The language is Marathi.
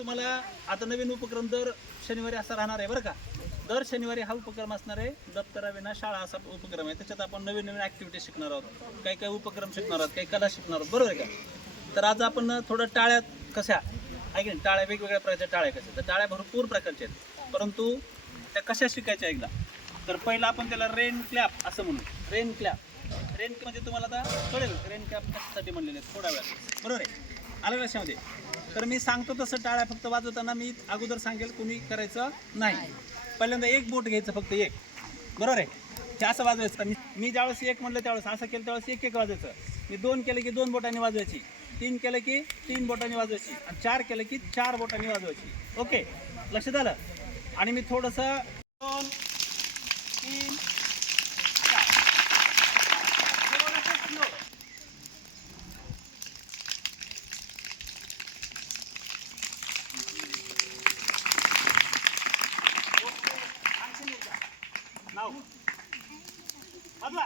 तुम्हाला आता नवीन उपक्रम दर शनिवारी असा राहणार आहे बरं का. दर शनिवारी हा उपक्रम असणार आहे. दप्तराविना शाळा असा उपक्रम आहे. त्याच्यात आपण नवीन नवीन ॲक्टिव्हिटी शिकणार आहोत. काही काही उपक्रम शिकणार आहोत, काही कला शिकणार आहोत, बरोबर आहे का. तर आज आपण थोडं टाळ्या कशा आहे की नाही, टाळ्या वेगवेगळ्या प्रकारच्या टाळ्या कशा. तर टाळ्या भरपूर प्रकारच्या आहेत, परंतु त्या कशा शिकायच्या एकदा. तर पहिला आपण त्याला रेन क्लॅप असं म्हणू. रेन क्लॅप, रेन म्हणजे तुम्हाला आता कळेल रेन क्लॅप कशासाठी म्हणलेले आहेत थोड्या वेळात, बरोबर आहे. आलं लक्षामध्ये. तर मी सांगतो तसं टाळ्या फक्त वाजवताना मी अगोदर सांगेल, कुणी करायचं नाही. पहिल्यांदा एक बोट घ्यायचं, फक्त एक, बरोबर आहे. हे असं वाजवायचं. मी ज्यावेळेस एक म्हणलं त्यावेळेस असं केलं, त्यावेळेस एक एक वाजवायचं. मी 2 केलं की 2 बोटांनी वाजवायची, 3 केलं की 3 बोटांनी वाजवायची, आणि 4 केलं की 4 बोटांनी वाजवायची. ओके, लक्षात आलं. आणि मी थोडंसं 2 3 नाव वाजवा.